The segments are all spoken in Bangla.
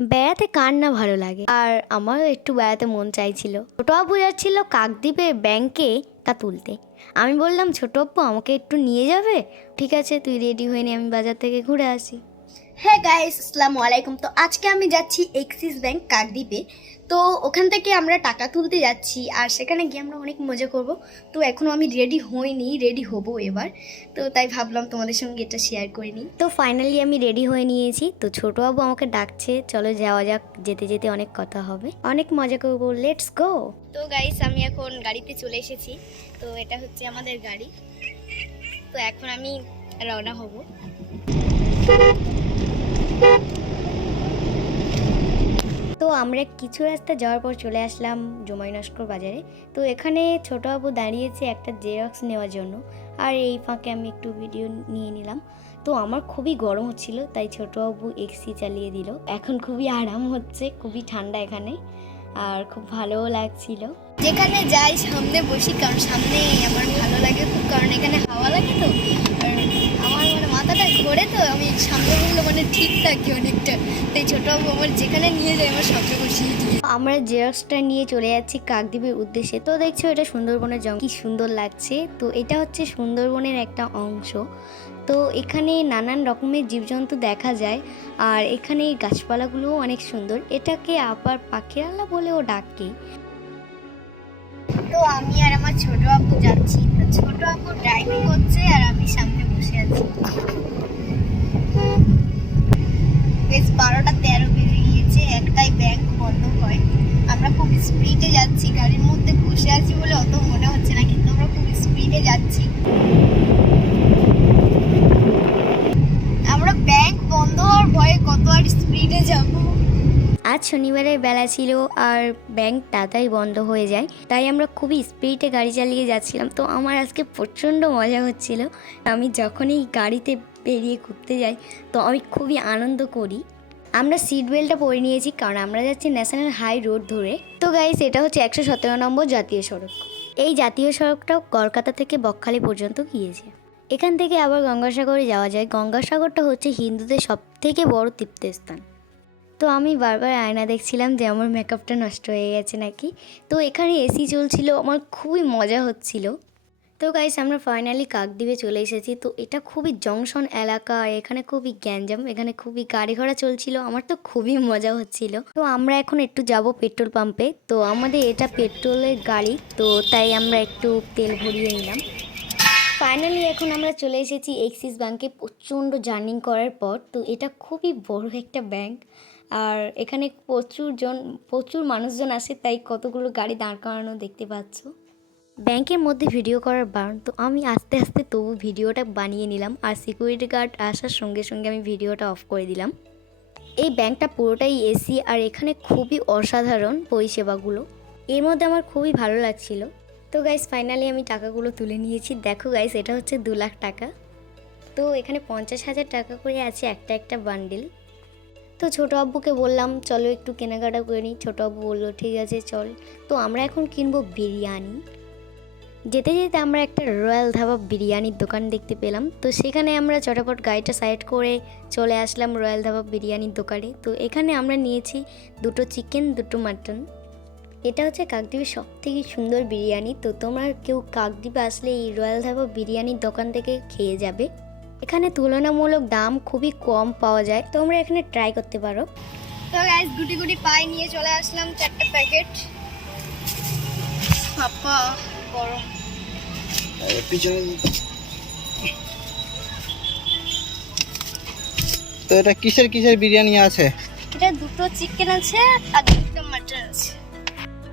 বেড়াতে কার না ভালো লাগে? আর আমারও একটু বেড়াতে মন চাইছিল। ছোটো আপু যাচ্ছিল কাকদ্বীপে ব্যাংকে তা তুলতে। আমি বললাম, ছোটো আপু আমাকে একটু নিয়ে যাবে? ঠিক আছে, তুই রেডি হয়ে নি, আমি বাজার থেকে ঘুরে আসি। হ্যাঁ গাইস আসসালামু আলাইকুম। তো আজকে আমি যাচ্ছি এক্সিস ব্যাংক কাকদ্বীপে তো ওখান থেকে আমরা টাকা তুলতে যাচ্ছি আর সেখানে গিয়ে আমরা অনেক মজা করব। তো এখনও আমি রেডি হইনি রেডি হব এবার। তো তাই ভাবলাম তোমাদের সঙ্গে এটা শেয়ার করে নিই। তো ফাইনালি আমি রেডি হয়ে নিয়েছি। তো ছোটো বাবু আমাকে ডাকছে, চলো যাওয়া যাক, যেতে যেতে অনেক কথা হবে। অনেক মজা করব লেটস গো তো গাইস আমি এখন গাড়িতে চলে এসেছি। তো এটা হচ্ছে আমাদের গাড়ি। তো এখন আমি রওনা হব। তো আমরা কিছু রাস্তা যাওয়ার পর চলে আসলাম জমাই নস্কর বাজারে। তো এখানে ছোটো বাবু দাঁড়িয়েছে একটা জেরক্স নেওয়ার জন্য। আর এই ফাঁকে আমি একটু ভিডিও নিয়ে নিলাম। তো আমার খুবই গরম হচ্ছিল, তাই ছোটো বাবু এক্সি চালিয়ে দিল। এখন খুবই আরাম হচ্ছে, খুবই ঠান্ডা এখানে। আর খুব ভালোও লাগছিল। যেখানে যাই সামনে বসি, কারণ সামনে আমার ভালো লাগে খুব, কারণ এখানে হাওয়া লাগে তো। আর আমার মানে মাথাটা ঘোরে তো আমি সামনে বললে মানে ঠিক থাকি অনেকটা। তাই ছোটো বাবু আমার যেখানে নিয়ে যায় আমার সামনে বসিয়ে দিয়ে আমরা জেরক্সটা নিয়ে চলে যাচ্ছি কাকদ্বীপের উদ্দেশ্যে। তো দেখছ এটা সুন্দরবনের জঙ্গল। কি সুন্দর লাগছে। তো এটা হচ্ছে সুন্দরবনের একটা অংশ। তো এখানে নানান রকমের জীবজন্তু দেখা যায় আর এখানে গাছপালাগুলোও অনেক সুন্দর। এটাকে আবার পাখিরালা বলেও ডাকে। তো আমি আর আমার ছোট আপু যাচ্ছি। ছোট আপু ড্রাইভিং করছে আর আমি সামনে বসে আছি। বারোটা তেরো বেজে গিয়েছে একটাই ব্যাংক বন্ধ হয়। আমরা খুব স্পিডে যাচ্ছি, গাড়ির মধ্যে বসে আছি বলে অত মনে হচ্ছে না, কিন্তু আমরা খুব স্পিডে যাচ্ছি। আমরা ব্যাংক বন্ধ হওয়ার ভয়ে কত আর স্পিডে যাব? আজ শনিবারের বেলা ছিল আর ব্যাংক তাড়াতাড়ি বন্ধ হয়ে যায়, তাই আমরা খুবই স্পিডে গাড়ি চালিয়ে যাচ্ছিলাম। তো আমার আজকে প্রচণ্ড মজা হচ্ছিল। আমি যখনই গাড়িতে বেরিয়ে ঘুরতে যাই, তো আমি খুবই আনন্দ করি। আমরা সিট বেল্টটা পরে নিয়েছি, কারণ আমরা যাচ্ছি ন্যাশনাল হাই রোড ধরে। তো গাইস এটা হচ্ছে একশো সতেরো নম্বর জাতীয় সড়ক। এই জাতীয় সড়কটাও কলকাতা থেকে বকখালি পর্যন্ত গিয়েছে। এখান থেকে আবার গঙ্গাসাগরে যাওয়া যায়। গঙ্গাসাগরটা হচ্ছে হিন্দুদের সব থেকে বড় তীর্থস্থান। তো আমি বারবার আয়না দেখছিলাম যে আমার মেকআপটা নষ্ট হয়ে গেছে নাকি। তো এখানে এসি চলছিল, আমার খুবই মজা হচ্ছিল। তো গাইস আমরা ফাইনালি কাকদ্বীপে চলে এসেছি। তো এটা খুবই জংশন এলাকা এখানে খুবই গ্যাঞ্জাম, এখানে খুবই গাড়ি ঘোড়া চলছিল, আমার তো খুবই মজা হচ্ছিল। তো আমরা এখন একটু যাব পেট্রোল পাম্পে। তো আমাদের এটা পেট্রোলের গাড়ি, তো তাই আমরা একটু তেল ভরিয়ে নিলাম। ফাইনালি এখন আমরা চলে এসেছি এক্সিস ব্যাংকে প্রচণ্ড জার্নিং করার পর। তো এটা খুবই বড় একটা ব্যাংক আর এখানে প্রচুর জন প্রচুর মানুষজন আসে, তাই কতগুলো গাড়ি দাঁড় করানো দেখতে পাচ্ছ। ব্যাংকের মধ্যে ভিডিও করার বারণ, তো আমি আস্তে আস্তে তবু ভিডিওটা বানিয়ে নিলাম আর সিকিউরিটি গার্ড আসার সঙ্গে সঙ্গে আমি ভিডিওটা অফ করে দিলাম। এই ব্যাংকটা পুরোটাই এসি আর এখানে খুবই অসাধারণ পরিষেবাগুলো। এর মধ্যে আমার খুবই ভালো লাগছিল। তো গাইস ফাইনালি আমি টাকাগুলো তুলে নিয়েছি। দেখো গাইস এটা হচ্ছে দু লাখ টাকা। তো এখানে পঞ্চাশ হাজার টাকা করে আছে একটা একটা বান্ডিল তো ছোটো আব্বুকে বললাম, চলো একটু কেনাকাটা করে নিই ছোটো আব্বু বলল, ঠিক আছে, চল। তো আমরা এখন কিনবো বিরিয়ানি। যেতে যেতে আমরা একটা রয়্যাল ধাবা বিরিয়ানির দোকান দেখতে পেলাম। তো সেখানে আমরা চটাপট গাড়িটা সাইড করে চলে আসলাম রয়্যাল ধাবা বিরিয়ানির দোকানে। তো এখানে আমরা নিয়েছি দুটো চিকেন, দুটো মাটন। এটা হচ্ছে কাকদ্বীপের সব থেকে সুন্দর বিরিয়ানি। তো তোমরা কেউ কাকদ্বীপে আসলে এই রয়্যাল ধাবা বিরিয়ানির দোকান থেকে খেয়ে যাবে। এখানে তুলনামূলক দাম খুবই কম পাওয়া যায়। তোমরা এখানে ট্রাই করতে পারো। তো গাইস গুটি গুটি পাই নিয়ে চলে আসলাম চারটে প্যাকেট বাপ্পা গরম পিছনে তো এটা কিসের কিসের বিরিয়ানি আছে? এটা দুটো চিকেন আছে আর দুটো মাটন আছে।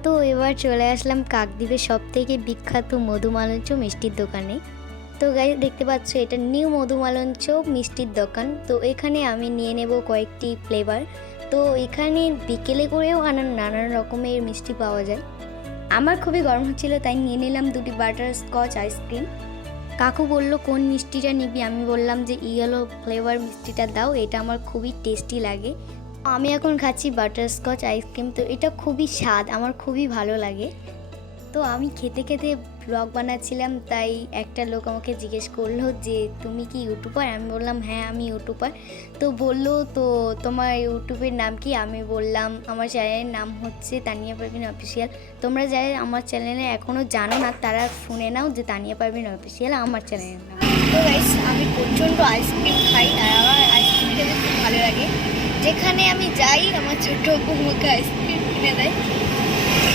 তো এবার চলে আসলাম কাকদ্বীপের সব থেকে বিখ্যাত মধুমালঞ্চ মিষ্টির দোকানে। তো গাই দেখতে পাচ্ছ এটা নিউ মধুমালঞ্চ মিষ্টির দোকান। তো এখানে আমি নিয়ে নেব কয়েকটি ফ্লেভার তো এখানে বিকেলে করেও নানান রকমের মিষ্টি পাওয়া যায়। আমার খুবই গরম হচ্ছিল, তাই নিয়ে নিলাম দুটি বাটার স্কচ আইসক্রিম কাকু বলল, কোন মিষ্টিটা নিবি? আমি বললাম যে ইয়েলো ফ্লেভার মিষ্টিটা দাও, এটা আমার খুবই টেস্টি লাগে। আমি এখন খাচ্ছি বাটার স্কচ আইসক্রিম তো এটা খুবই স্বাদ, আমার খুবই ভালো লাগে। তো আমি খেতে খেতে ব্লগ বানাচ্ছিলাম, তাই একটা লোক আমাকে জিজ্ঞেস করল যে, তুমি কি ইউটিউবার আমি বললাম হ্যাঁ আমি ইউটিউবার তো বলল, তো তোমার ইউটিউবের নাম কি? আমি বললাম, আমার চ্যানেলের নাম হচ্ছে তানিয়া পারভিন অফিসিয়াল তোমরা যারা আমার চ্যানেলে এখনও জানো না, তারা শুনে নাও যে তানিয়া পারভিন অফিসিয়াল আমার চ্যানেলের নাম। তো আমি প্রচণ্ড আইসক্রিম খাই, আর আমার আইসক্রিম খেতে খুব ভালো লাগে। যেখানে আমি যাই, আমার ছোট বৌমাকে আইসক্রিম কিনে দেয়।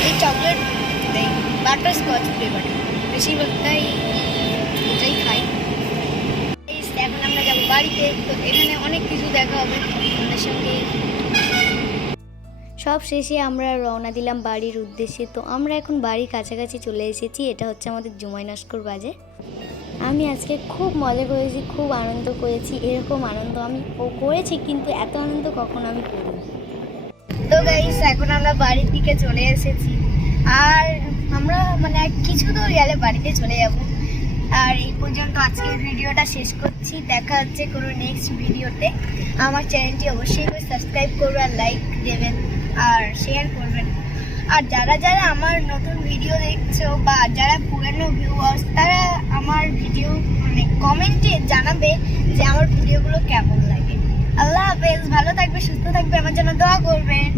এই চকলেট দেয়। বাটার ফ্লেভার বেশিরভাগটাই এটাই খাই। এখন আমরা যাব বাড়িতে, তো এখানে অনেক কিছু দেখা হবে আমাদের সঙ্গে। সব শেষে আমরা রওনা দিলাম বাড়ির উদ্দেশ্যে। তো আমরা এখন বাড়ির কাছাকাছি চলে এসেছি। এটা হচ্ছে আমাদের জুমাই নস্কর বাজে আমি আজকে খুব মজা করেছি, খুব আনন্দ করেছি। এরকম আনন্দ আমি করেছি, কিন্তু এত আনন্দ কখনো আমি করিনি। তো গাইস এখন আমরা বাড়ির দিকে চলে এসেছি। আর আমরা মানে কিছু দূর গেলে বাড়িতে চলে যাব। আর এই পর্যন্ত আজকের ভিডিওটা শেষ করছি। দেখা হচ্ছে কোনো নেক্সট ভিডিওতে। আমার চ্যানেলটি অবশ্যই করে সাবস্ক্রাইব করবেন লাইক দেবেন আর শেয়ার করবেন। আর যারা যারা আমার নতুন ভিডিও দেখছ বা যারা পুরানো ভিউয়ার্স তারা আমার ভিডিও মানে কমেন্টে জানাবে যে আমার ভিডিওগুলো কেমন লাগে। আল্লাহ হাফেজ। ভালো থাকবে, সুস্থ থাকবে, আমার জন্য দোয়া করবেন।